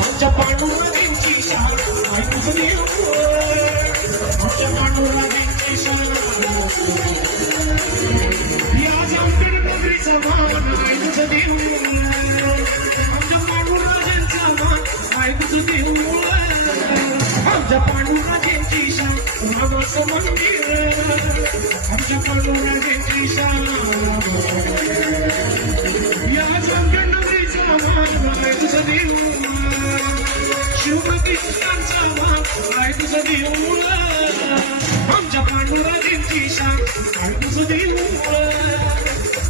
आमच्या पांडुरंगाची शान ऐकूच देऊ आमच्या पांडुरंगाची शान या जामखेड नगरीचा मान ऐकूच देऊ आमच्या पांडुरंगाचा मान ऐकूच देऊ आमच्या पांडुरंगाची शान रामाचं मंदिर आमच्या पांडुरंगाची शान या जामखेड नगरीचा मान ऐकूच देऊ शिवकृष्णांचा मान ऐकूच देऊ आमच्या पांडुरंगाची शान ऐकूच देऊ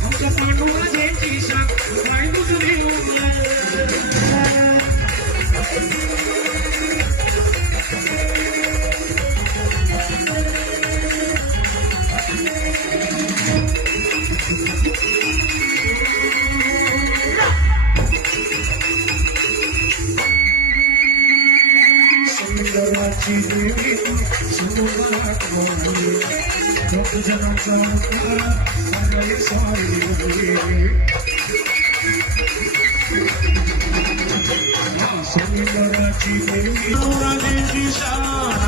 आमच्या पांडुरंगाची शान ऐकूच देऊ सुंदराची देवी सुंदरात मोहनी लोक जनाचा सांगाले स्वामी सुंदराची देवी राजेची शान